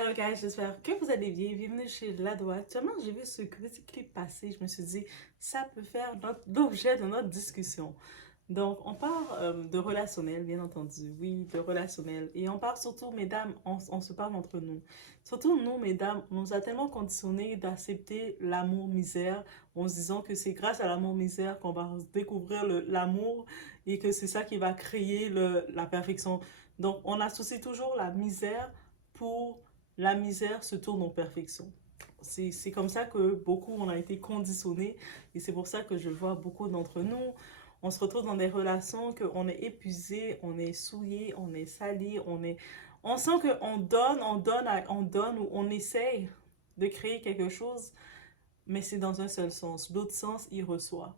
Alors, guys, j'espère que vous allez bien. Bienvenue chez Ladoa. Actuellement, j'ai vu ce petit clip passer. Je me suis dit, ça peut faire l'objet de notre discussion. Donc, on parle de relationnel, bien entendu. Oui, de relationnel. Et on parle surtout, mesdames, on se parle entre nous. Surtout, nous, mesdames, on nous a tellement conditionnés d'accepter l'amour-misère en se disant que c'est grâce à l'amour-misère qu'on va découvrir l'amour et que c'est ça qui va créer la perfection. Donc, on associe toujours la misère pour la misère se tourne en perfection. C'est comme ça que beaucoup on a été conditionnés et c'est pour ça que je vois beaucoup d'entre nous, on se retrouve dans des relations qu'on est épuisé, on est souillé, on est sali, on sent qu'on donne, on donne ou on essaye de créer quelque chose, mais c'est dans un seul sens. L'autre sens, il reçoit.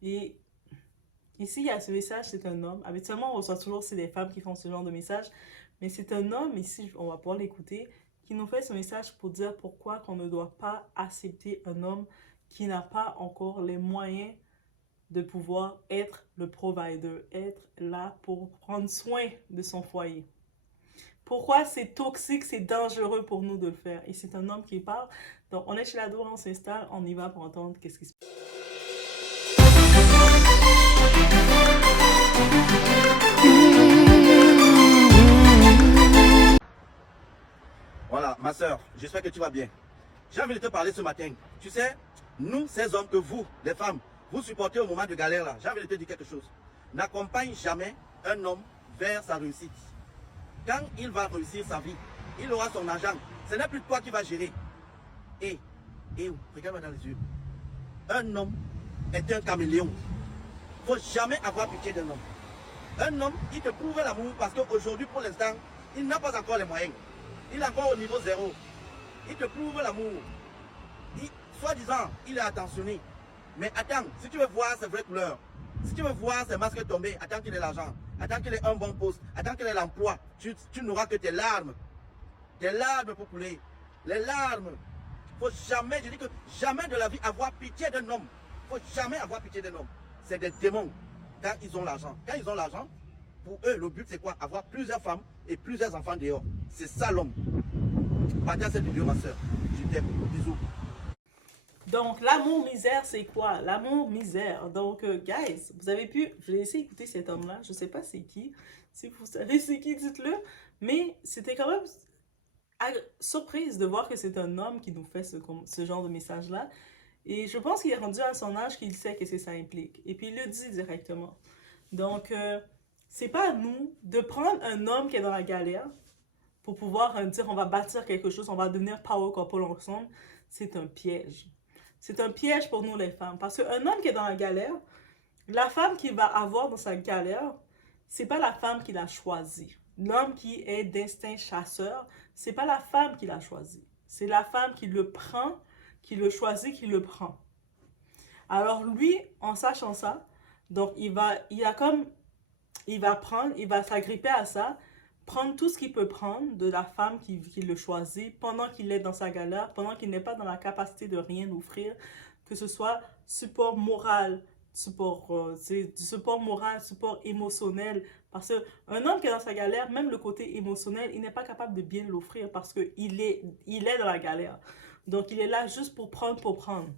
Et ici, il y a ce message, c'est un homme. Habituellement, on reçoit toujours, c'est des femmes qui font ce genre de message. Mais c'est un homme, ici, on va pouvoir l'écouter, qui nous fait ce message pour dire pourquoi qu'on ne doit pas accepter un homme qui n'a pas encore les moyens de pouvoir être le provider, être là pour prendre soin de son foyer. Pourquoi c'est toxique, c'est dangereux pour nous de le faire. Et c'est un homme qui parle. Donc, on est chez l'ado, on s'installe, on y va pour entendre qu'est-ce qui se passe. Voilà, ma soeur, j'espère que tu vas bien. J'ai envie de te parler ce matin. Tu sais, nous, ces hommes que vous, les femmes, vous supportez au moment de galère là, j'ai envie de te dire quelque chose. N'accompagne jamais un homme vers sa réussite. Quand il va réussir sa vie, il aura son argent. Ce n'est plus toi qui vas gérer. Et regarde-moi dans les yeux. Un homme est un caméléon. Il ne faut jamais avoir pitié d'un homme. Un homme, il te prouve l'amour parce qu'aujourd'hui, pour l'instant, il n'a pas encore les moyens. Il est encore au niveau zéro. Il te prouve l'amour. Soi-disant, il est attentionné. Mais attends, si tu veux voir ses vraies couleurs, si tu veux voir ses masques tomber, attends qu'il ait l'argent, attends qu'il ait un bon poste, attends qu'il ait l'emploi, tu n'auras que tes larmes. Tes larmes pour couler. Les larmes. Il ne faut jamais, je dis que jamais de la vie avoir pitié d'un homme. Il ne faut jamais avoir pitié d'un homme. C'est des démons quand ils ont l'argent. Quand ils ont l'argent, pour eux, le but c'est quoi? Avoir plusieurs femmes et plusieurs enfants dehors. C'est ça l'homme. Partage cette vidéo, ma soeur. Je t'aime. Bisous. Donc, l'amour-misère, c'est quoi? L'amour-misère. Donc, guys, vous avez pu... Je vais essayer d'écouter cet homme-là. Je sais pas c'est qui. Si vous savez c'est qui, dites-le. Mais c'était quand même surprise de voir que c'est un homme qui nous fait ce genre de message-là. Et je pense qu'il est rendu à son âge qu'il sait qu'est-ce que ça implique. Et puis, il le dit directement. Donc, c'est pas à nous de prendre un homme qui est dans la galère pour pouvoir dire on va bâtir quelque chose, on va devenir power couple ensemble. C'est un piège. C'est un piège pour nous les femmes. Parce qu'un homme qui est dans la galère, la femme qu'il va avoir dans sa galère, c'est pas la femme qu'il a choisie. L'homme qui est d'instinct chasseur, c'est pas la femme qu'il a choisie. C'est la femme qui le prend, qui le choisit, qui le prend. Alors lui, en sachant ça, donc il va s'agripper à ça, prendre tout ce qu'il peut prendre de la femme qui le choisit pendant qu'il est dans sa galère, pendant qu'il n'est pas dans la capacité de rien offrir, que ce soit support moral, support moral, support émotionnel. Parce qu'un homme qui est dans sa galère, même le côté émotionnel, il n'est pas capable de bien l'offrir parce qu'il est dans la galère. Donc, il est là juste pour prendre, pour prendre.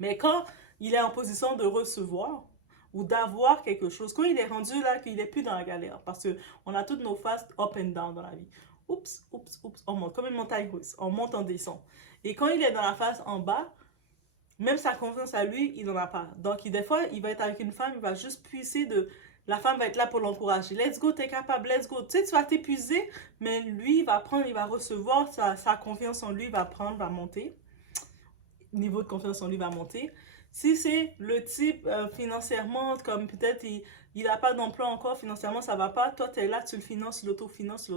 Mais quand il est en position de recevoir, ou d'avoir quelque chose. Quand il est rendu là, qu'il n'est plus dans la galère, parce qu'on a toutes nos phases up and down dans la vie. Oups, oups, oups, on monte, comme une montagne russe, on monte, on descend. Et quand il est dans la phase en bas, même sa confiance à lui, il n'en a pas. Donc, des fois, il va être avec une femme, il va juste puiser de... La femme va être là pour l'encourager. Let's go, t'es capable, let's go. Tu sais, tu vas t'épuiser, mais lui, il va prendre, il va recevoir, sa confiance en lui va prendre, va monter. Niveau de confiance en lui va monter. Si c'est le type financièrement, comme peut-être il n'a pas d'emploi encore, financièrement ça va pas, toi tu es là, tu le finances, l'autofinance.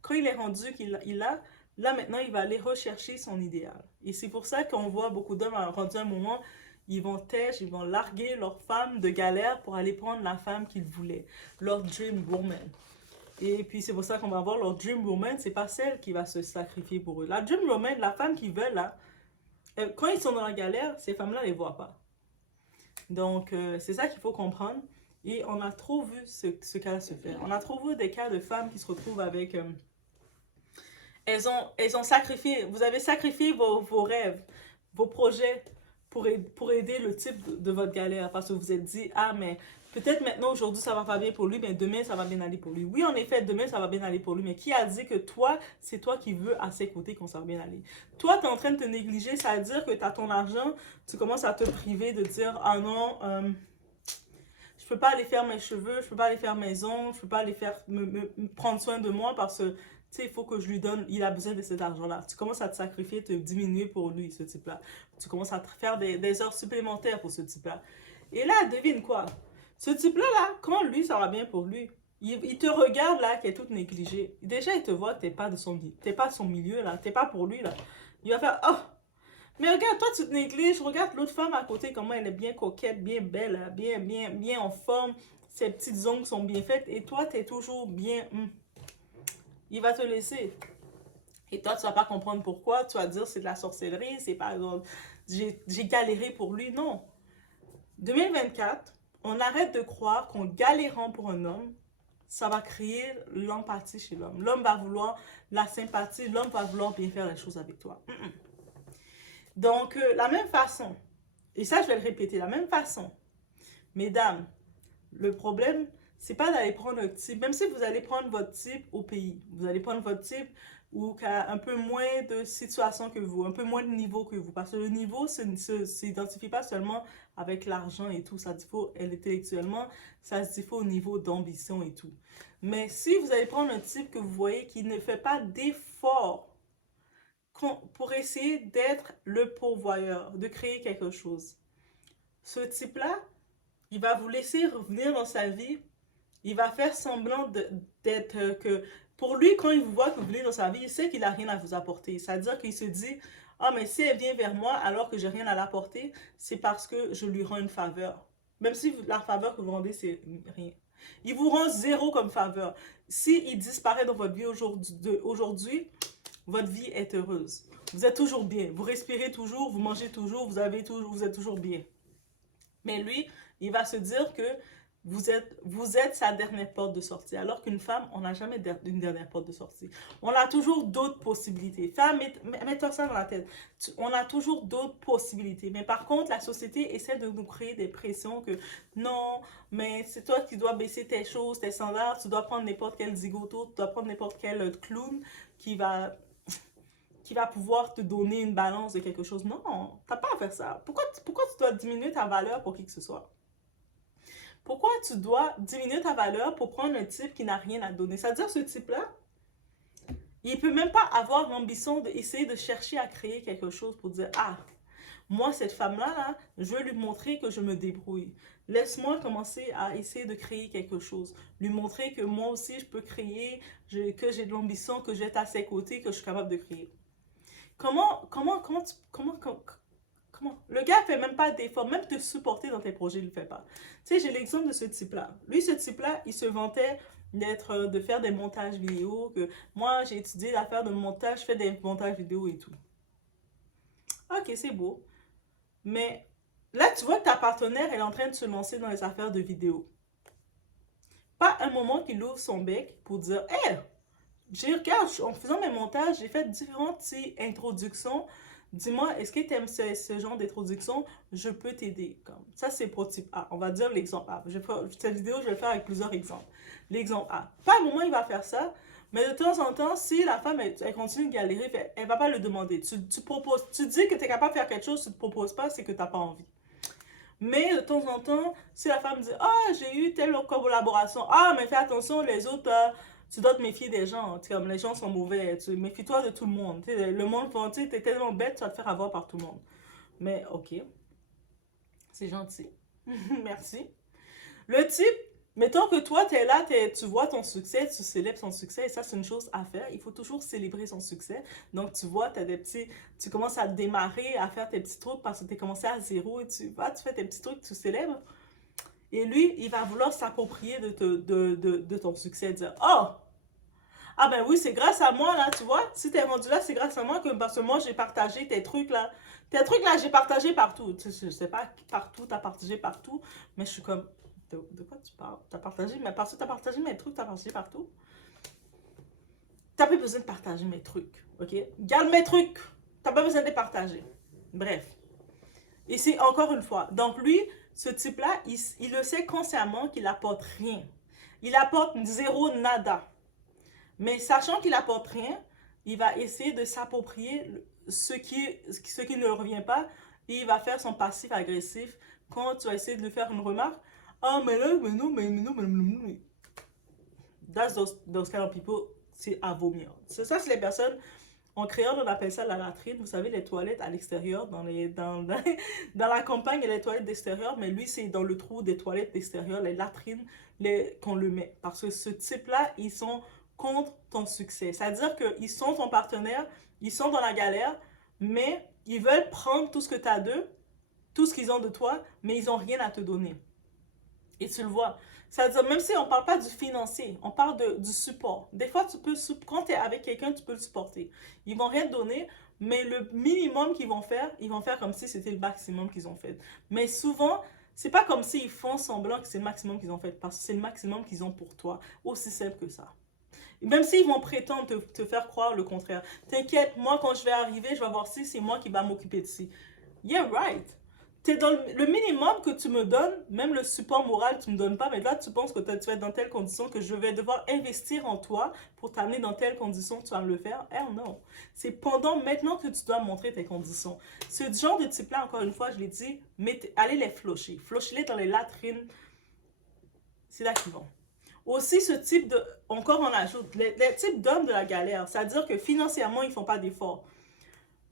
Quand il est rendu qu'il a, là maintenant il va aller rechercher son idéal. Et c'est pour ça qu'on voit beaucoup d'hommes rendus à un moment, ils vont têche, ils vont larguer leur femme de galère pour aller prendre la femme qu'ils voulaient, leur dream woman. Et puis c'est pour ça qu'on va voir leur dream woman, c'est pas celle qui va se sacrifier pour eux. La dream woman, la femme qu'ils veulent là, quand ils sont dans la galère, ces femmes-là ne les voient pas. Donc, c'est ça qu'il faut comprendre. Et on a trop vu ce cas se faire. On a trop vu des cas de femmes qui se retrouvent avec elles ont sacrifié, vous avez sacrifié vos rêves, vos projets pour aider le type de votre galère. Parce que vous vous êtes dit, ah, mais peut-être maintenant, aujourd'hui, ça va pas bien pour lui, mais demain, ça va bien aller pour lui. Oui, en effet, demain, ça va bien aller pour lui, mais qui a dit que toi, c'est toi qui veux à ses côtés qu'on ça va bien aller? Toi, tu es en train de te négliger, ça veut dire que tu as ton argent, tu commences à te priver de dire, ah non, je peux pas aller faire mes cheveux, je peux pas aller faire mes ongles, je peux pas aller faire me prendre soin de moi parce que tu sais, il faut que je lui donne, il a besoin de cet argent-là. Tu commences à te sacrifier, te diminuer pour lui, ce type-là. Tu commences à te faire des heures supplémentaires pour ce type-là. Et là, devine quoi? Ce type-là, là, quand lui, ça va bien pour lui, il te regarde là, qui est toute négligée. Déjà, il te voit que t'es pas son milieu là, t'es pas pour lui là. Il va faire, oh, mais regarde, toi, tu te négliges. Regarde l'autre femme à côté, comment elle est bien coquette, bien belle, là, bien en forme. Ses petites ongles sont bien faites. Et toi, tu es toujours bien. Il va te laisser. Et toi, tu vas pas comprendre pourquoi. Tu vas dire c'est de la sorcellerie, c'est pas grave. J'ai galéré pour lui. Non. 2024, on arrête de croire qu'en galérant pour un homme, ça va créer l'empathie chez l'homme. L'homme va vouloir la sympathie, l'homme va vouloir bien faire les choses avec toi. Donc, la même façon, et ça je vais le répéter, la même façon, mesdames, le problème, c'est pas d'aller prendre un type, même si vous allez prendre votre type au pays, vous allez prendre votre type ou qui a un peu moins de situation que vous, un peu moins de niveau que vous, parce que le niveau ne s'identifie pas seulement avec l'argent et tout, ça dit faut intellectuellement, ça se dit faut au niveau d'ambition et tout. Mais si vous allez prendre un type que vous voyez qui ne fait pas d'effort pour essayer d'être le pourvoyeur, de créer quelque chose. Ce type-là, il va vous laisser revenir dans sa vie, il va faire semblant d'être que... Pour lui, quand il vous voit que vous venez dans sa vie, il sait qu'il n'a rien à vous apporter. C'est-à-dire qu'il se dit, ah, mais si elle vient vers moi alors que j'ai rien à l'apporter, c'est parce que je lui rends une faveur. Même si la faveur que vous rendez, c'est rien. Il vous rend zéro comme faveur. S'il disparaît dans votre vie aujourd'hui, votre vie est heureuse. Vous êtes toujours bien. Vous respirez toujours, vous mangez toujours, vous êtes toujours bien. Mais lui, il va se dire que vous êtes sa dernière porte de sortie. Alors qu'une femme, on n'a jamais une dernière porte de sortie. On a toujours d'autres possibilités. Femme, mets-toi ça dans la tête. On a toujours d'autres possibilités. Mais par contre, la société essaie de nous créer des pressions que non, mais c'est toi qui dois baisser tes choses, tes standards. Tu dois prendre n'importe quel zigoto, tu dois prendre n'importe quel clown qui va pouvoir te donner une balance de quelque chose. Non, t'as pas à faire ça. Pourquoi tu dois diminuer ta valeur pour qui que ce soit? Pourquoi tu dois diminuer ta valeur pour prendre un type qui n'a rien à donner? C'est-à-dire ce type-là, il peut même pas avoir l'ambition d'essayer de chercher à créer quelque chose pour dire, ah, moi, cette femme-là, là, je veux lui montrer que je me débrouille. Laisse-moi commencer à essayer de créer quelque chose. Lui montrer que moi aussi, je peux créer, que j'ai de l'ambition, que j'ai à ses côtés, que je suis capable de créer. Comment le gars fait même pas d'effort, même te supporter dans tes projets, il le fait pas. Tu sais, j'ai l'exemple de ce type-là. Lui, ce type-là, il se vantait de faire des montages vidéo, que moi, j'ai étudié l'affaire de montage, je fais des montages vidéo et tout. Ok, c'est beau. Mais là, tu vois que ta partenaire, elle est en train de se lancer dans les affaires de vidéo. Pas un moment qu'il ouvre son bec pour dire, hé, hey, regarde, en faisant mes montages, j'ai fait différentes introductions. Dis-moi, est-ce que tu aimes ce genre d'introduction? Je peux t'aider. Ça, c'est pro type A. On va dire l'exemple A. Cette vidéo, je vais le faire avec plusieurs exemples. L'exemple A. Pas un moment, il va faire ça. Mais de temps en temps, si la femme, elle continue de galérer, elle ne va pas le demander. Tu proposes, tu dis que tu es capable de faire quelque chose, tu ne te proposes pas, c'est que tu n'as pas envie. Mais de temps en temps, si la femme dit, ah, j'ai eu telle collaboration. Ah, mais fais attention, les autres... tu dois te méfier des gens. Comme les gens sont mauvais. Méfie-toi de tout le monde. Le monde, tu es tellement bête, tu vas te faire avoir par tout le monde. Mais ok, c'est gentil. Merci. Le type, mettons que toi, tu es là, tu vois ton succès, tu célèbres son succès, et ça, c'est une chose à faire. Il faut toujours célébrer son succès. Donc, tu vois, tu commences à démarrer, à faire tes petits trucs parce que tu es commencé à zéro et tu fais tes petits trucs, tu célèbres. Et lui, il va vouloir s'approprier de ton succès, dire « Oh, ah ben oui, c'est grâce à moi, là, tu vois, si t'es rendu là, c'est grâce à moi parce que moi, j'ai partagé tes trucs, là. Tes trucs, là, j'ai partagé partout. Je sais pas partout, t'as partagé partout, mais je suis comme, de quoi tu parles? T'as partagé, mais parce que t'as partagé mes trucs, t'as partagé partout. t'as pas besoin de partager mes trucs, ok? Garde mes trucs, t'as pas besoin de les partager. Bref. Et c'est encore une fois, donc lui, ce type-là, il le sait consciemment qu'il apporte rien. Il apporte zéro nada. Mais sachant qu'il apporte rien, il va essayer de s'approprier ce qui ne le revient pas et il va faire son passif agressif quand tu vas essayer de lui faire une remarque. Ah, mais là, mais non, mais non, mais non. That's those kind of people, c'est à vomir. C'est ça, c'est les personnes. En créole, on appelle ça la latrine. Vous savez, les toilettes à l'extérieur, dans la campagne, il y a les toilettes d'extérieur, mais lui, c'est dans le trou des toilettes d'extérieur, les latrines, qu'on le met. Parce que ce type-là, ils sont contre ton succès. C'est-à-dire qu'ils sont ton partenaire, ils sont dans la galère, mais ils veulent prendre tout ce que tu as d'eux, tout ce qu'ils ont de toi, mais ils n'ont rien à te donner. Et tu le vois. C'est-à-dire, même si on ne parle pas du financier, on parle du support. Des fois, quand tu es avec quelqu'un, tu peux le supporter. Ils vont rien te donner, mais le minimum qu'ils vont faire comme si c'était le maximum qu'ils ont fait. Mais souvent, c'est pas comme s'ils font semblant que c'est le maximum qu'ils ont fait, parce que c'est le maximum qu'ils ont pour toi. Aussi simple que ça. Même s'ils vont prétendre te faire croire le contraire. T'inquiète, moi, quand je vais arriver, je vais voir si c'est moi qui va m'occuper de ci. Yeah, right. T'es dans le minimum que tu me donnes, même le support moral, tu me donnes pas, mais là, tu penses que tu vas être dans telle condition que je vais devoir investir en toi pour t'amener dans telle condition, tu vas me le faire? Hell no. C'est maintenant que tu dois montrer tes conditions. Ce genre de type-là, encore une fois, je l'ai dit, allez les flusher. Flushez-les dans les latrines. C'est là qu'ils vont. Aussi, ce type de... Encore, on ajoute les types d'hommes de la galère. C'est-à-dire que financièrement, ils ne font pas d'efforts.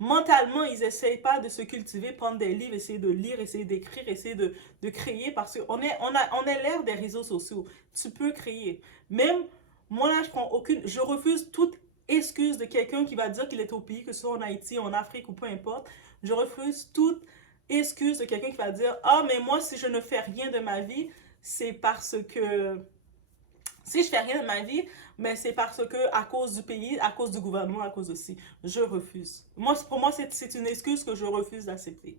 Mentalement, ils n'essayent pas de se cultiver, prendre des livres, essayer de lire, essayer d'écrire, essayer de créer. Parce qu'on est l'ère des réseaux sociaux. Tu peux créer. Même, moi là, je refuse toute excuse de quelqu'un qui va dire qu'il est au pays, que ce soit en Haïti, en Afrique ou peu importe. Je refuse toute excuse de quelqu'un qui va dire « Ah, mais moi, si je ne fais rien de ma vie, c'est parce que... » Si je fais rien de ma vie, mais c'est parce que à cause du pays, à cause du gouvernement, à cause de ci, je refuse. Pour moi, c'est une excuse que je refuse d'accepter.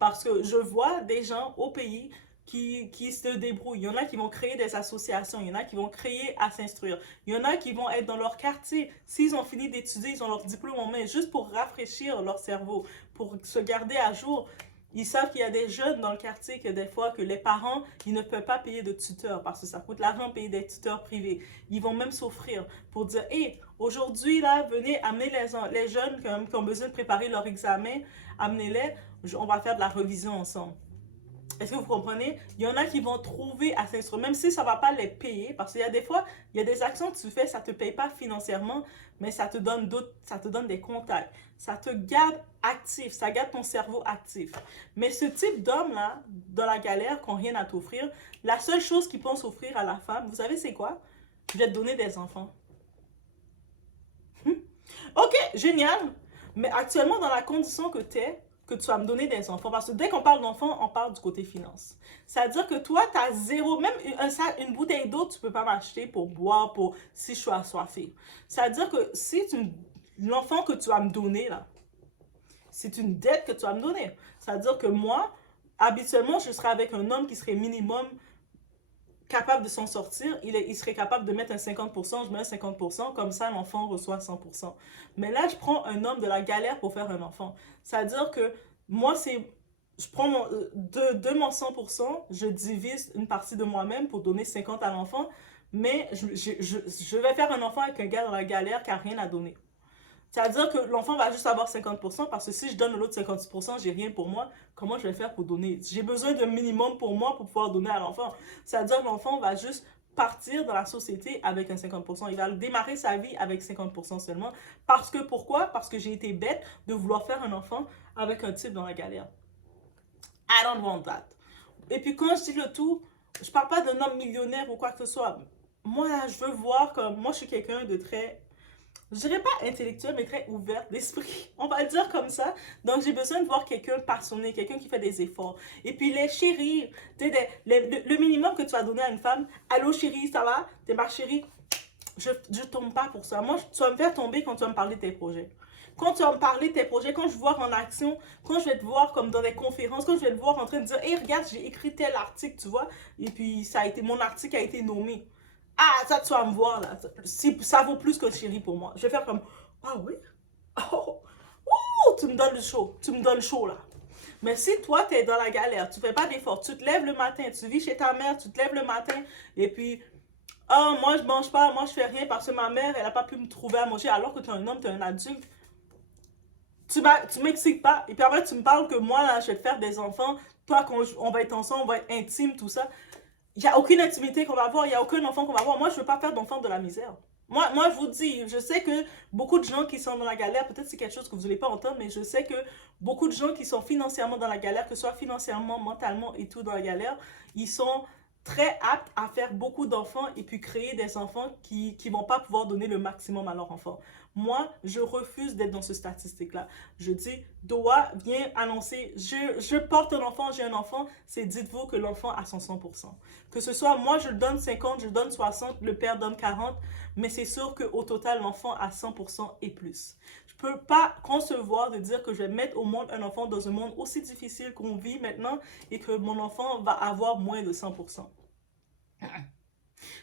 Parce que je vois des gens au pays qui se débrouillent. Il y en a qui vont créer des associations, il y en a qui vont créer à s'instruire. Il y en a qui vont être dans leur quartier. S'ils ont fini d'étudier, ils ont leur diplôme en main, juste pour rafraîchir leur cerveau, pour se garder à jour. Ils savent qu'il y a des jeunes dans le quartier que des fois, que les parents, ils ne peuvent pas payer de tuteurs parce que ça coûte l'argent de payer des tuteurs privés. Ils vont même s'offrir pour dire, hey, aujourd'hui, là, venez amener les jeunes qui ont besoin de préparer leur examen, amenez-les, on va faire de la révision ensemble. Est-ce que vous comprenez? Il y en a qui vont trouver à s'instruire, même si ça ne va pas les payer, parce qu'il y a des fois, il y a des actions que tu fais, ça ne te paye pas financièrement, mais ça te donne des contacts. Ça te garde actif, ça garde ton cerveau actif. Mais ce type d'homme-là, dans la galère, qui n'ont rien à t'offrir, la seule chose qu'ils pensent offrir à la femme, vous savez c'est quoi? Je vais te donner des enfants. Ok, génial. Mais actuellement, dans la condition que tu es, que tu vas me donner des enfants. Parce que dès qu'on parle d'enfants, on parle du côté finance. C'est-à-dire que toi, tu as zéro, même une bouteille d'eau, tu ne peux pas m'acheter pour boire, si je suis assoiffée. C'est-à-dire que si l'enfant que tu vas me donner, là, c'est une dette que tu vas me donner. C'est-à-dire que moi, habituellement, je serais avec un homme qui serait minimum capable de s'en sortir, il serait capable de mettre un 50%, je mets un 50%, comme ça l'enfant reçoit 100%. Mais là, je prends un homme de la galère pour faire un enfant. C'est-à-dire que moi, je prends de mon 100%, je divise une partie de moi-même pour donner 50 à l'enfant, mais je vais faire un enfant avec un gars dans la galère qui n'a rien à donner. C'est-à-dire que l'enfant va juste avoir 50% parce que si je donne l'autre 50%, j'ai rien pour moi. Comment je vais faire pour donner? J'ai besoin d'un minimum pour moi pour pouvoir donner à l'enfant. C'est-à-dire que l'enfant va juste partir dans la société avec un 50%. Il va démarrer sa vie avec 50% seulement. Parce que pourquoi? Parce que j'ai été bête de vouloir faire un enfant avec un type dans la galère. I don't want that. Et puis quand je dis le tout, je parle pas d'un homme millionnaire ou quoi que ce soit. Moi, là, je veux voir comme... Moi, je suis quelqu'un de très... Je dirais pas intellectuel, mais très ouvert d'esprit. On va le dire comme ça. Donc, j'ai besoin de voir quelqu'un passionné, quelqu'un qui fait des efforts. Et puis, les chéris, le minimum que tu vas donner à une femme, allô chérie, ça va? T'es ma chérie? Je tombe pas pour ça. Moi, tu vas me faire tomber quand tu vas me parler de tes projets. Quand tu vas me parler de tes projets, quand je vais voir en action, quand je vais te voir comme dans des conférences, quand je vais te voir en train de dire, hey, regarde, j'ai écrit tel article, tu vois, et puis mon article a été nommé. Ah, ça, tu vas me voir, là. Si, ça vaut plus qu'un chéri pour moi. Je vais faire comme, ah oui? Oh, oh, tu me donnes le chaud. Tu me donnes chaud, là. Mais si toi, tu es dans la galère, tu fais pas d'effort, tu te lèves le matin, tu vis chez ta mère, tu te lèves le matin, et puis, oh, moi, je mange pas, moi, je fais rien parce que ma mère, elle a pas pu me trouver à manger alors que tu es un homme, tu es un adulte. Tu m'excites pas. Et puis après, tu me parles que moi, là, je vais te faire des enfants. Toi, quand on va être ensemble, on va être intime, tout ça. Il n'y a aucune intimité qu'on va avoir. Il n'y a aucun enfant qu'on va avoir. Moi, je ne veux pas faire d'enfant de la misère. Moi, je vous dis, je sais que beaucoup de gens qui sont dans la galère, peut-être c'est quelque chose que vous n'allez pas entendre, mais je sais que beaucoup de gens qui sont financièrement dans la galère, que ce soit financièrement, mentalement et tout dans la galère, ils sont très aptes à faire beaucoup d'enfants et puis créer des enfants qui ne vont pas pouvoir donner le maximum à leur enfant. Moi, je refuse d'être dans ce statistique-là. Je dis, Doha vient annoncer, je porte un enfant, j'ai un enfant, c'est dites-vous que l'enfant a son 100%. Que ce soit moi, je donne 50, je donne 60, le père donne 40, mais c'est sûr qu'au total, l'enfant a 100% et plus. Je ne peux pas concevoir de dire que je vais mettre au monde un enfant dans un monde aussi difficile qu'on vit maintenant et que mon enfant va avoir moins de 100%.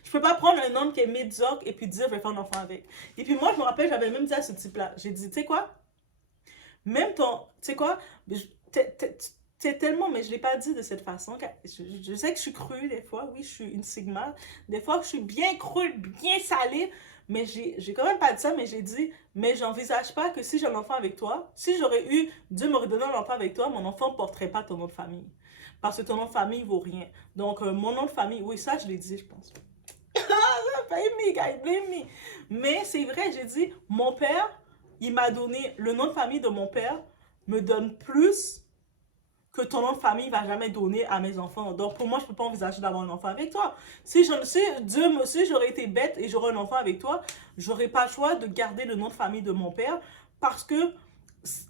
Je peux pas prendre un homme qui est médiocre et puis dire je vais faire un enfant avec. Et puis moi, je me rappelle, j'avais même dit à ce type-là, j'ai dit, tu sais quoi, même ton, tu sais quoi, c'est tellement, mais je l'ai pas dit de cette façon. Je sais que je suis crue des fois, oui, je suis une sigma. Des fois, je suis bien crue, bien salée. Mais j'ai quand même pas dit ça, mais j'ai dit, mais j'envisage pas que si j'ai un enfant avec toi, si j'aurais eu, Dieu m'aurait donné un enfant avec toi, mon enfant ne porterait pas ton nom de famille. Parce que ton nom de famille vaut rien. Donc, mon nom de famille, oui, ça, je l'ai dit, je pense. Blame me, guys, blame me. Mais c'est vrai, j'ai dit, mon père, il m'a donné, le nom de famille de mon père me donne plus que ton nom de famille va jamais donner à mes enfants. Donc, pour moi, je peux pas envisager d'avoir un enfant avec toi. Si j'aurais été bête et j'aurais un enfant avec toi, j'aurais pas le choix de garder le nom de famille de mon père parce que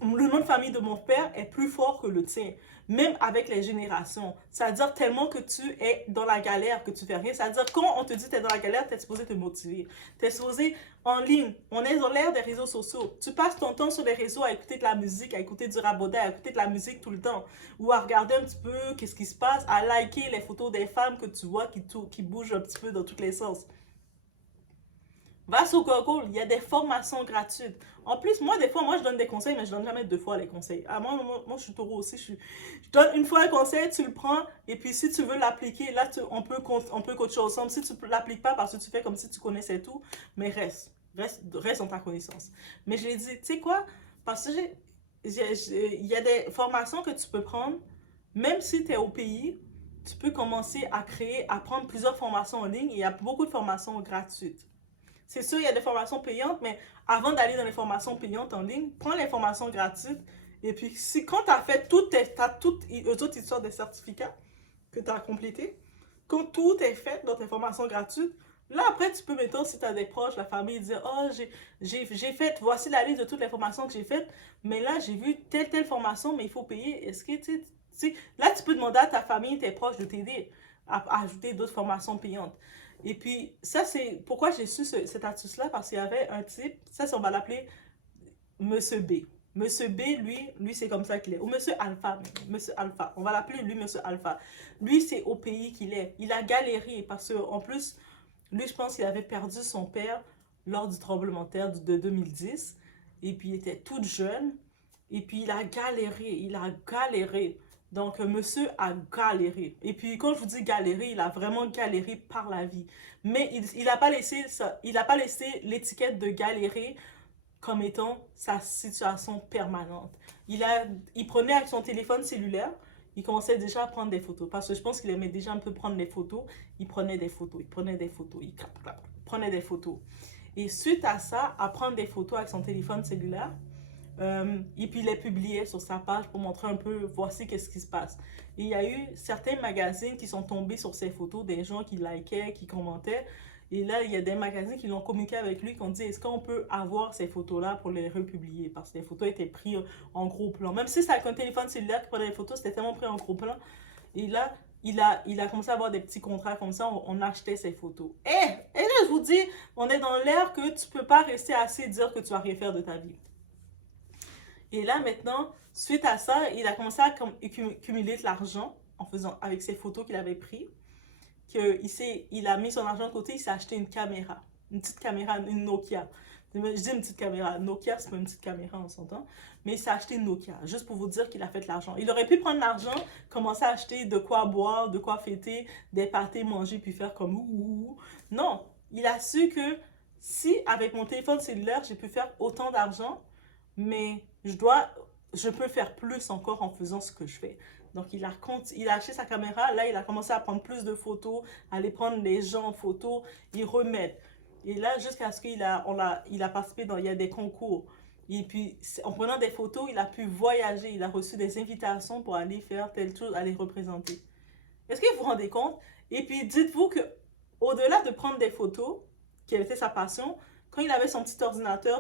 le nom de famille de mon père est plus fort que le tien, même avec les générations. C'est-à-dire tellement que tu es dans la galère, que tu fais rien. C'est-à-dire quand on te dit que tu es dans la galère, tu es supposé te motiver. Tu es supposé en ligne. On est dans l'ère des réseaux sociaux. Tu passes ton temps sur les réseaux à écouter de la musique, à écouter du rabodet, à écouter de la musique tout le temps. Ou à regarder un petit peu qu'est-ce qui se passe, à liker les photos des femmes que tu vois qui bougent un petit peu dans tous les sens. Va sur Google, il y a des formations gratuites. En plus, moi, des fois, moi, je donne des conseils, mais je donne jamais deux fois les conseils. Ah, moi je suis taureau aussi. Je donne une fois un conseil, tu le prends, et puis si tu veux l'appliquer, là, on peut coacher ensemble. Si tu ne l'appliques pas parce que tu fais comme si tu connaissais tout, mais reste dans ta connaissance. Mais je l'ai dit, tu sais quoi? Parce que il y a des formations que tu peux prendre, même si tu es au pays, tu peux commencer à prendre plusieurs formations en ligne. Il y a beaucoup de formations gratuites. C'est sûr, il y a des formations payantes, mais avant d'aller dans les formations payantes en ligne, prends les formations gratuites. Et puis, quand tu as fait toutes autres histoires de certificats que tu as complété, quand tout est fait dans tes formations gratuites, là, après, tu peux, mettons, si tu as des proches, la famille, dire, oh, j'ai fait, voici la liste de toutes les formations que j'ai faites, mais là, j'ai vu telle formation, mais il faut payer. Est-ce que, tu sais, là, tu peux demander à ta famille, tes proches de t'aider à ajouter d'autres formations payantes. Et puis, ça, c'est pourquoi j'ai su cette astuce-là, parce qu'il y avait un type, ça, on va l'appeler Monsieur B. Monsieur B, lui c'est comme ça qu'il est. Ou Monsieur Alpha, Monsieur Alpha. On va l'appeler lui Monsieur Alpha. Lui, c'est au pays qu'il est. Il a galéré parce qu'en plus, lui, je pense qu'il avait perdu son père lors du tremblement de terre de 2010. Et puis, il était tout jeune. Et puis, il a galéré. Donc, monsieur a galéré. Et puis, quand je vous dis galéré, il a vraiment galéré par la vie. Mais il n'a pas laissé l'étiquette de galérer comme étant sa situation permanente. Il prenait avec son téléphone cellulaire, il commençait déjà à prendre des photos. Parce que je pense qu'il aimait déjà un peu prendre des photos. Il prenait des photos, il prenait des photos. Et suite à ça, à prendre des photos avec son téléphone cellulaire, et puis il les publiait sur sa page pour montrer un peu, voici qu'est-ce qui se passe. Et il y a eu certains magazines qui sont tombés sur ces photos, des gens qui likaient, qui commentaient. Et là, il y a des magazines qui l'ont communiqué avec lui, qui ont dit, est-ce qu'on peut avoir ces photos-là pour les republier? Parce que les photos étaient prises en gros plan. Même si c'est avec un téléphone cellulaire qui prenait les photos, c'était tellement pris en gros plan. Et là, il a commencé à avoir des petits contrats comme ça, on achetait ses photos. Et là, je vous dis, on est dans l'ère que tu peux pas rester assis et dire que tu vas rien faire de ta vie. Et là, maintenant, suite à ça, il a commencé à cumuler de l'argent avec ses photos qu'il avait prises, il a mis son argent de côté, il s'est acheté une caméra. Une petite caméra, une Nokia. Je dis une petite caméra. Nokia, c'est pas une petite caméra, on s'entend. Mais il s'est acheté une Nokia, juste pour vous dire qu'il a fait de l'argent. Il aurait pu prendre l'argent, commencer à acheter de quoi boire, de quoi fêter, des pâtés, manger, puis faire comme ouh. Non, il a su que si, avec mon téléphone cellulaire, j'ai pu faire autant d'argent, mais je peux faire plus encore en faisant ce que je fais. Donc, il a acheté sa caméra. Là, il a commencé à prendre plus de photos, à aller prendre les gens en photo, ils remettent. Et là, jusqu'à ce qu'il a participé il y a des concours. Et puis, en prenant des photos, il a pu voyager. Il a reçu des invitations pour aller faire telle chose, aller représenter. Est-ce que vous vous rendez compte? Et puis, dites-vous que au-delà de prendre des photos, qui était sa passion, quand il avait son petit ordinateur,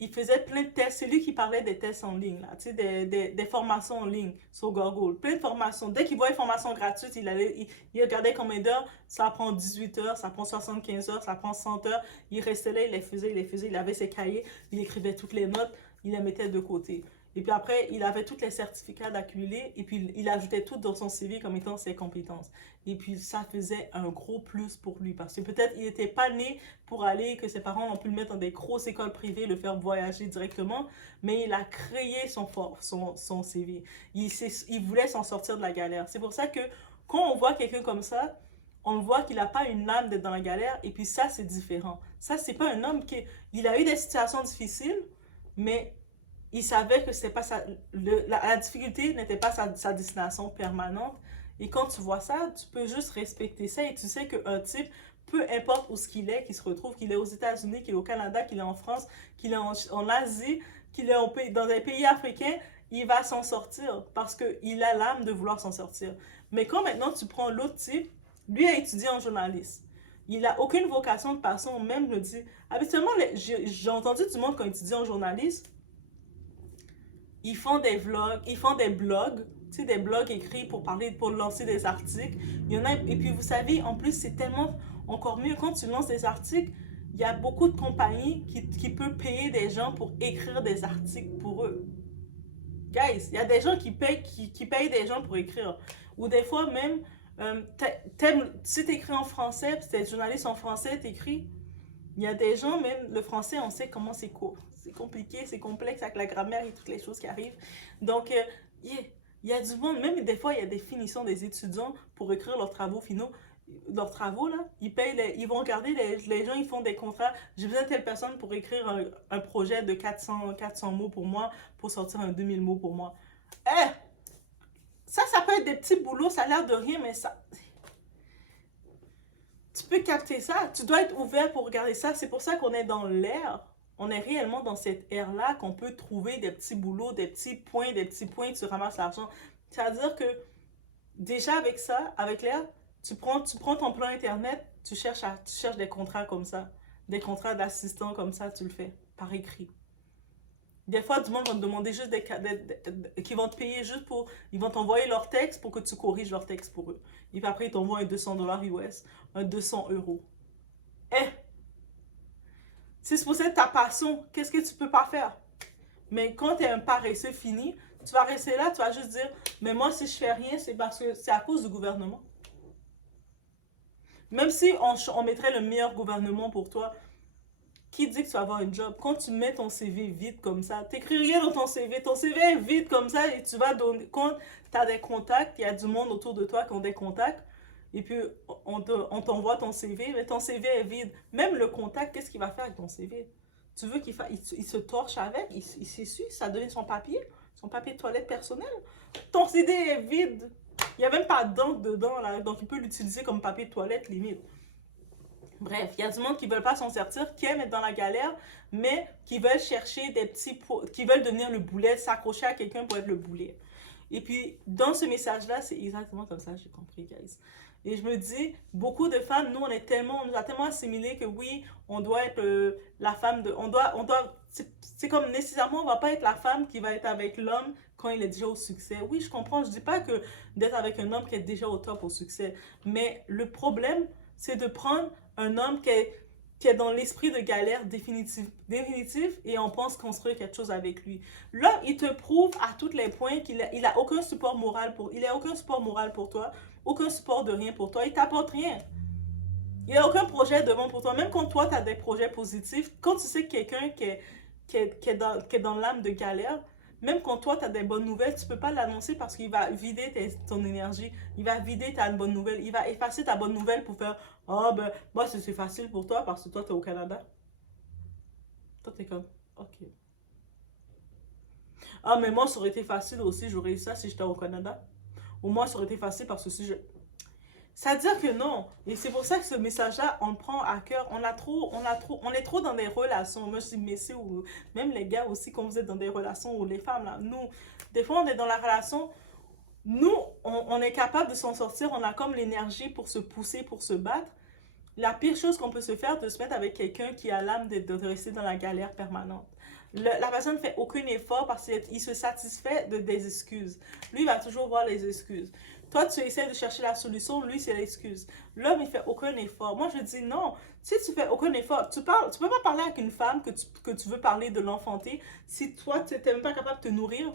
il faisait plein de tests. C'est lui qui parlait des tests en ligne, là, tu sais, des formations en ligne sur Google. Plein de formations. Dès qu'il voyait une formation gratuite, il regardait combien d'heures. Ça prend 18 heures, ça prend 75 heures, ça prend 100 heures. Il restait là, il les faisait. Il avait ses cahiers, il écrivait toutes les notes, il les mettait de côté. Et puis après, il avait tous les certificats d'accumuler et puis il ajoutait tout dans son CV comme étant ses compétences. Et puis ça faisait un gros plus pour lui parce que peut-être il n'était pas né pour aller, que ses parents ont pu le mettre dans des grosses écoles privées, le faire voyager directement, mais il a créé son CV. Il voulait s'en sortir de la galère. C'est pour ça que quand on voit quelqu'un comme ça, on voit qu'il n'a pas une âme d'être dans la galère et puis ça, c'est différent. Ça, c'est pas un homme il a eu des situations difficiles, mais il savait que c'était pas la difficulté n'était pas sa destination permanente. Et quand tu vois ça, tu peux juste respecter ça et tu sais qu'un type, peu importe où ce qu'il est, qu'il se retrouve, qu'il est aux États-Unis, qu'il est au Canada, qu'il est en France, qu'il est en Asie, qu'il est dans un pays africain, il va s'en sortir parce qu'il a l'âme de vouloir s'en sortir. Mais quand maintenant tu prends l'autre type, lui a étudié en journaliste. Il n'a aucune vocation de passion, même le dit. Habituellement, j'ai entendu du monde quand il étudie en journaliste, ils font des vlogs, ils font des blogs, tu sais, des blogs écrits pour lancer des articles. Il y en a, et puis vous savez, en plus, c'est tellement encore mieux quand tu lances des articles, il y a beaucoup de compagnies qui peuvent payer des gens pour écrire des articles pour eux. Guys, il y a des gens qui payent des gens pour écrire. Ou des fois même, si tu écris en français, si tu es journaliste en français, tu écris. Il y a des gens, même le français, on sait comment c'est court. C'est compliqué, c'est complexe avec la grammaire et toutes les choses qui arrivent. Donc, il y a du monde, même des fois, il y a des finitions des étudiants pour écrire leurs travaux finaux. Leurs travaux, là, ils vont regarder, les gens, ils font des contrats. J'ai besoin de telle personne pour écrire un projet de 400 mots pour moi, pour sortir un 2000 mots pour moi. Ça peut être des petits boulots, ça a l'air de rien, mais ça... Tu peux capter ça. Tu dois être ouvert pour regarder ça. C'est pour ça qu'on est dans l'ère. On est réellement dans cette ère-là qu'on peut trouver des petits boulots, des petits points, tu ramasses l'argent. C'est-à-dire que déjà avec ça, avec l'ère, tu prends ton plan Internet, tu cherches des contrats comme ça. Des contrats d'assistant comme ça, tu le fais par écrit. Des fois, du monde va te demander juste qui vont te payer juste pour... Ils vont t'envoyer leur texte pour que tu corriges leur texte pour eux. Et puis après, ils t'envoient un 200 $ US, un 200 €. Si c'est pour ça ta passion, qu'est-ce que tu peux pas faire? Mais quand tu es un paresseux fini, tu vas rester là, tu vas juste dire, mais moi, si je fais rien, c'est parce que c'est à cause du gouvernement. Même si on mettrait le meilleur gouvernement pour toi, qui dit que tu vas avoir un job? Quand tu mets ton CV vide comme ça, t'écris rien dans ton CV est vide comme ça et tu vas donner, quand tu as des contacts, il y a du monde autour de toi qui ont des contacts, et puis on t'envoie ton CV, mais ton CV est vide. Même le contact, qu'est-ce qu'il va faire avec ton CV? Tu veux qu'il se torche avec, il s'essuie, ça devient son papier de toilette personnel. Ton CD est vide. Il n'y a même pas d'encre dedans, là, donc il peut l'utiliser comme papier de toilette limite. Bref, il y a du monde qui ne veulent pas s'en sortir, qui aiment être dans la galère, mais qui veulent chercher qui veulent devenir le boulet, s'accrocher à quelqu'un pour être le boulet. Et puis, dans ce message-là, c'est exactement comme ça, j'ai compris, guys. Et je me dis, beaucoup de femmes, nous, on nous a tellement assimilés que oui, on doit être la femme de... c'est comme nécessairement, on ne va pas être la femme qui va être avec l'homme quand il est déjà au succès. Oui, je comprends, je ne dis pas que d'être avec un homme qui est déjà au top au succès. Mais le problème, c'est de prendre un homme qui est dans l'esprit de galère définitif, et on pense construire quelque chose avec lui. Là, il te prouve à tous les points qu'il a aucun support moral pour toi, aucun support de rien pour toi, il t'apporte rien. Il n'y a aucun projet de bon pour toi. Même quand toi, tu as des projets positifs, quand tu sais que quelqu'un qui est dans l'âme de galère, même quand toi, tu as des bonnes nouvelles, tu ne peux pas l'annoncer parce qu'il va vider ton énergie. Il va vider ta bonne nouvelle. Il va effacer ta bonne nouvelle pour faire « Ah, ben, moi, c'est facile pour toi parce que toi, tu es au Canada. » Toi, tu es comme « Ok. » Ah, mais moi, ça aurait été facile aussi, j'aurais eu ça si j'étais au Canada. Ou moi, ça aurait été facile parce que si je... C'est-à-dire que non. Et c'est pour ça que ce message-là, on le prend à cœur. On est trop dans des relations. Moi, je dis messieurs, ou même les gars aussi, quand vous êtes dans des relations, ou les femmes, là, nous, des fois, on est dans la relation, nous, on est capable de s'en sortir, on a comme l'énergie pour se pousser, pour se battre. La pire chose qu'on peut se faire, c'est de se mettre avec quelqu'un qui a l'âme de rester dans la galère permanente. La personne ne fait aucun effort parce qu'il se satisfait des excuses. Lui, il va toujours voir les excuses. Toi, tu essaies de chercher la solution, lui, c'est l'excuse. L'homme, il fait aucun effort. Moi, je dis non. Si tu fais aucun effort, tu peux pas parler avec une femme que tu veux parler de l'enfanter si toi, tu n'es même pas capable de te nourrir.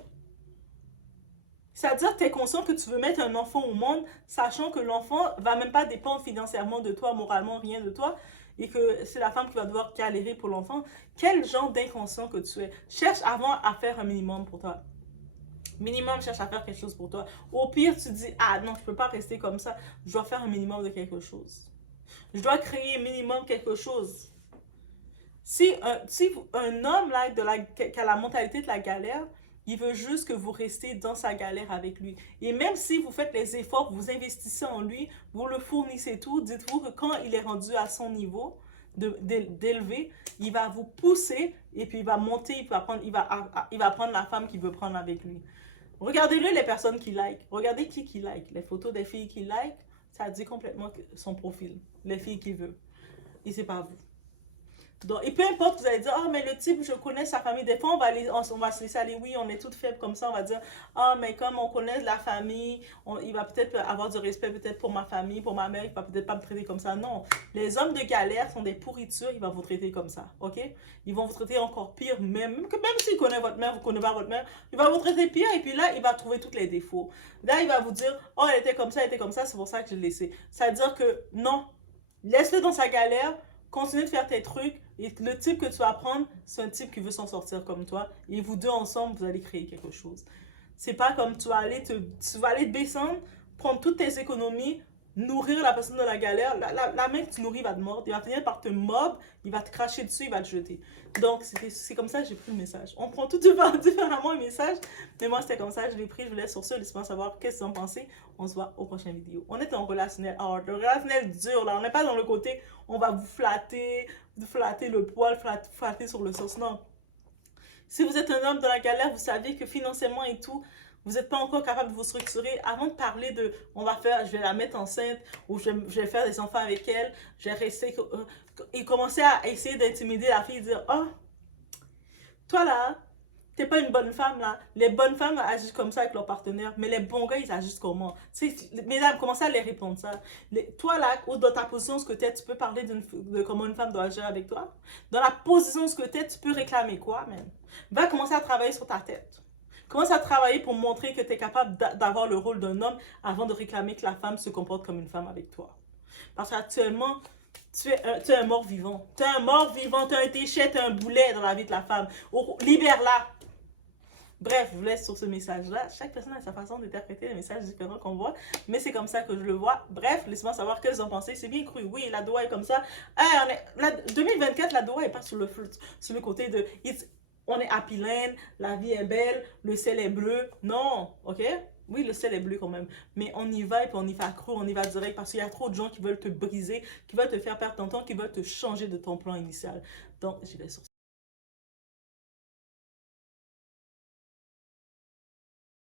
C'est-à-dire que tu es conscient que tu veux mettre un enfant au monde, sachant que l'enfant va même pas dépendre financièrement de toi, moralement, rien de toi, et que c'est la femme qui va devoir galérer pour l'enfant. Quel genre d'inconscient que tu es? Cherche avant à faire un minimum pour toi. Minimum, cherche à faire quelque chose pour toi. Au pire, tu dis, ah non, je peux pas rester comme ça. Je dois faire un minimum de quelque chose. Je dois créer un minimum quelque chose. Si un homme là, qui a la mentalité de la galère, il veut juste que vous restiez dans sa galère avec lui. Et même si vous faites les efforts, vous investissez en lui, vous le fournissez tout, dites-vous que quand il est rendu à son niveau d'élever, il va vous pousser et puis il va monter, il va prendre la femme qu'il veut prendre avec lui. Regardez-le, les personnes qui like. Regardez qui like. Les photos des filles qui like, ça dit complètement son profil. Les filles qu'il veut. Et c'est pas vous. Donc, et peu importe, vous allez dire, ah, mais le type, je connais sa famille. Des fois, on va se laisser aller, oui, on est toutes faibles comme ça, on va dire, ah, mais comme on connaît la famille, il va peut-être avoir du respect peut-être pour ma famille, pour ma mère, il va peut-être pas me traiter comme ça. Non, les hommes de galère sont des pourritures, ils vont vous traiter comme ça, ok? Ils vont vous traiter encore pire, même s'il connaît votre mère, vous ne connaissez pas votre mère, il va vous traiter pire, et puis là, il va trouver tous les défauts. Là, il va vous dire, oh, elle était comme ça, c'est pour ça que je l'ai laissé. C'est-à-dire que, non, laisse-le dans sa galère, continue de faire tes trucs, et le type que tu vas prendre, c'est un type qui veut s'en sortir comme toi. Et vous deux ensemble, vous allez créer quelque chose. C'est pas comme tu vas aller te descendre, prendre toutes tes économies, nourrir la personne de la galère. La main que tu nourris va te mordre. Il va finir par te mordre, il va te cracher dessus, il va te jeter. Donc, c'est comme ça que j'ai pris le message. On prend tout différemment le message, mais moi, c'était comme ça, je l'ai pris, je vous laisse sur ce. Laissez-moi savoir qu'est-ce que vous en pensez. On se voit aux prochaines vidéos. On est en relationnel hard, le relationnel dur, là. On n'est pas dans le côté, on va vous flatter le poil, flatter sur le sauce. Non. Si vous êtes un homme dans la galère, vous savez que financièrement et tout, vous n'êtes pas encore capable de vous structurer. Avant de parler de, je vais la mettre enceinte, ou je vais faire des enfants avec elle, je vais rester, et commencer à essayer d'intimider la fille, dire, oh, toi là, t'es pas une bonne femme là. Les bonnes femmes agissent comme ça avec leurs partenaires, mais les bons gars, ils agissent comment? Mesdames, commencez à les répondre ça. Toi là, ou dans ta position ce que t'es, tu peux parler de comment une femme doit agir avec toi. Dans la position ce que t'es, tu peux réclamer quoi, même? Va commencer à travailler sur ta tête. Commence à travailler pour montrer que tu es capable d'avoir le rôle d'un homme avant de réclamer que la femme se comporte comme une femme avec toi. Parce qu'actuellement, tu es un mort-vivant. Tu es un mort-vivant, tu es un déchet, tu es un boulet dans la vie de la femme. Libère-la. Bref, je vous laisse sur ce message-là. Chaque personne a sa façon d'interpréter les messages différents qu'on voit, mais c'est comme ça que je le vois. Bref, laissez-moi savoir ce que vous en pensez. C'est bien cru. Oui, la Doha est comme ça. 2024, la Doha n'est pas sur le côté de... On est happy land, la vie est belle, le ciel est bleu. Non, ok? Oui, le ciel est bleu quand même. Mais on y va et puis on y va cru, on y va direct parce qu'il y a trop de gens qui veulent te briser, qui veulent te faire perdre ton temps, qui veulent te changer de ton plan initial. Donc, je vais sur